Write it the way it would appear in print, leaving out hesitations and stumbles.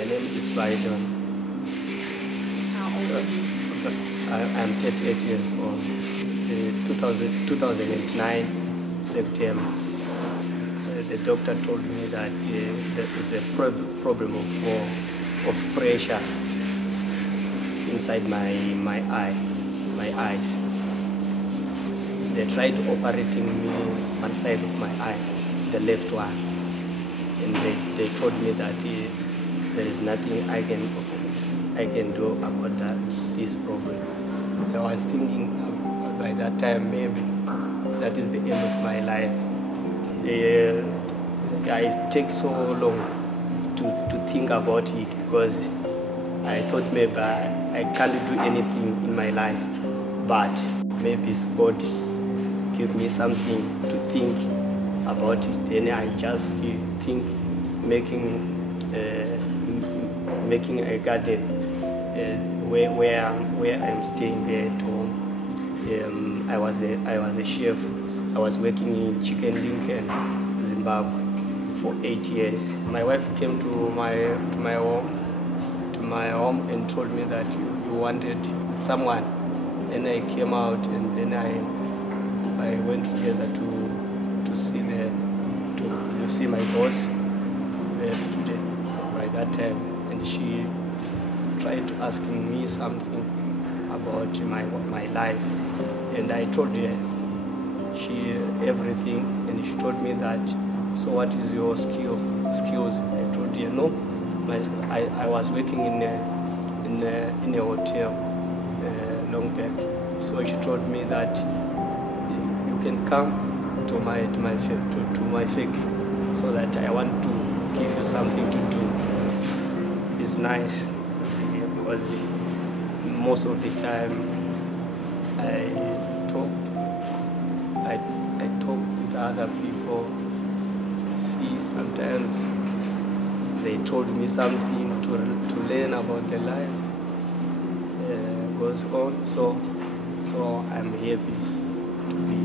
My name is Biden. How old are you? I'm 38 years old. 2009, September. The doctor told me that there is a problem of pressure inside my eyes. They tried operating me one side of my eye, the left one, and they told me that there is nothing I can do about this problem. So I was thinking by that time maybe that is the end of my life. I take so long to think about it because I thought maybe I can't do anything in my life, but maybe God give me something to think about it. Then I just think making a garden where I'm staying there at home. I was a chef. I was working in Chicken Lincoln, Zimbabwe, for 8 years. My wife came to my home and told me that you wanted someone. Then I came out and then I went together to see my boss today by that time, and she tried to asking me something about my life, and I told her everything, and she told me that, so what is your skills? I told her no, I was working in a hotel, Longback. So she told me that you can come to my factory, so that I want to give you something to do. It's nice because most of the time I talk with other people. See, sometimes they told me something to learn about the life goes on. So I'm happy to be